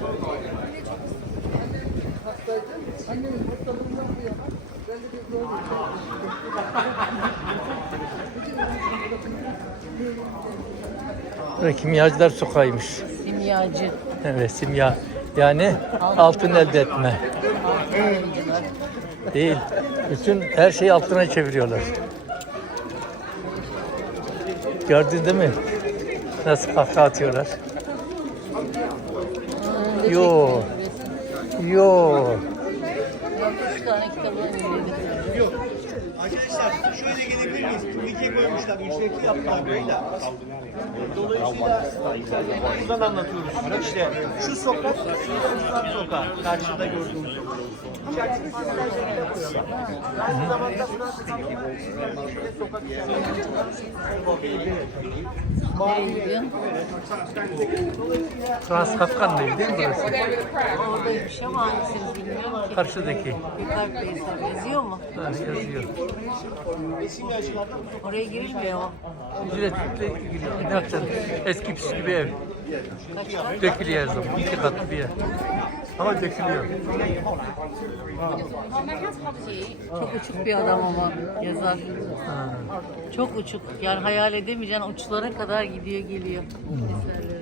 bu yana ben de Evet, kimyacılar sokağıymış. Simyacı. Evet, simya. Yani altın elde etme. Değil. Bütün her şeyi altına çeviriyorlar. Gördün değil mi? Nasıl kahkaha atıyorlar. Yo. Yo. Üç tane kitabı indirdik. Yok. Arkadaşlar şöyle gelebilir Turnike koymuşlar. Üçlekli yaptılar böyle de. Dolayısıyla buradan anlatıyoruz. İşte şu sokak, Sivas'tan sokak. Karşıda gördüğümüz sokak. İçerisinde sizler yapıyorlar. Aynı zamanda Fransa'dan sokak Nereye gidiyorsun? Frans Kafkan değil değil mi burası? Oradaymış ama hangisini bilmiyorum ki. Karşıdaki. Yukarıdayız. Yazıyor mu? Ha, yazıyor. Resim Oraya girilmiyor mu? Ücretli giriyor. Ne yapacaksın? Eski püskü bir ev. Dökülüyor her zaman. İki katlı bir yer. Ama dökülüyor. Çok uçuk bir adam ama yazar. Çok uçuk. Yani hayal edemeyeceğin uçlara kadar gidiyor geliyor. Eserleri.